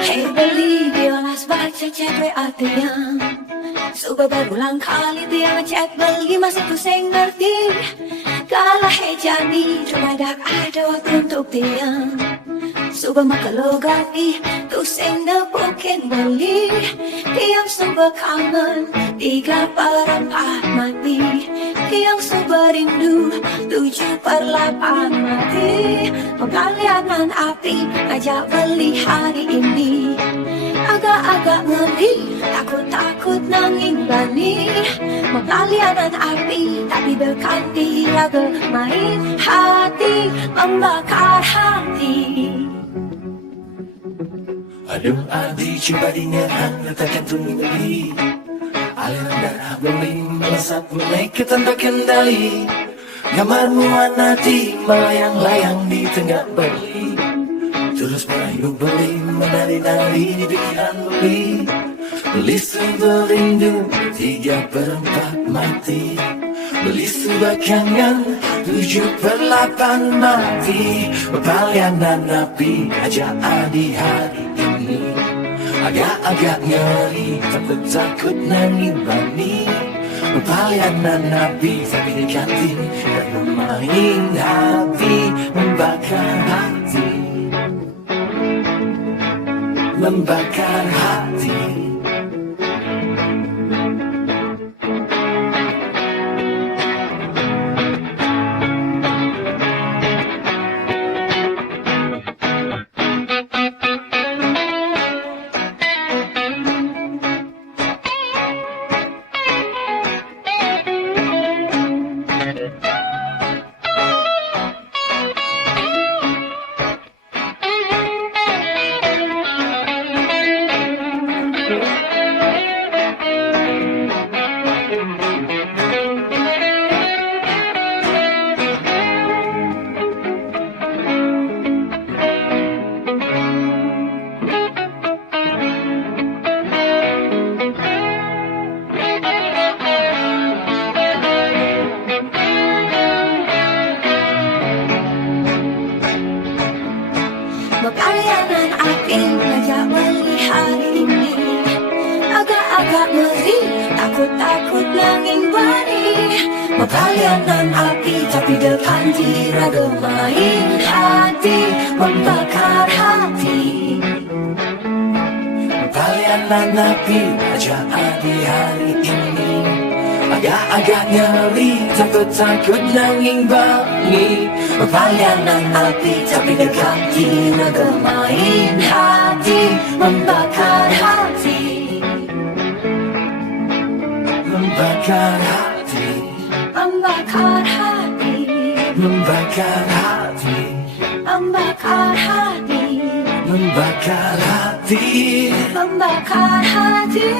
Hey beli biolas baca chat WA tiang. Sudah berulang kali tiang chat beli masih tu saya ngerti. Kalau hey jadi cuma dak ada waktu untuk tiang. Sudah makalogati tu saya nepokin beli. Tiang sudah kangen 3/4 mati. Tiang sudah rindu 7/8 mati. Pengalianan api ajak beli hari ini. Agak-agak ngeri, takut-takut nanging bani. Pengalianan api tapi berganti lagu main hati, membakar hati. Aduh adik coba dengarkan letakkan tuning beli. Aliran darah beli melesat menaik ke tanpa kendali. Gambarmu nanti melayang-layang di tengah beli. Terus merayu beli, menari-nari di pikiran beli. Beli sebuah rindu 3/4 mati. Beli sebuah kangen 7/8 mati. Pelayanan api ajak di hari ini. Agak-agak ngeri, takut-takut nangis bani. Pelayanan api tapi diganti dan bermain hati, membakar hati, membakar hati. Pelayanan api ajak beli hari ini. Agak-agak ngeri, takut-takut nanging bani. Pelayanan api tapi depan raga main hati, membakar hati. Pelayanan api ajak di hari ini. Agak-agak nyeri, takut-takut nanging bani. Pelayanan api tapi dekati naga main hati, membakar hati, membakar hati, membakar hati, membakar hati, membakar hati, membakar hati, membakar hati.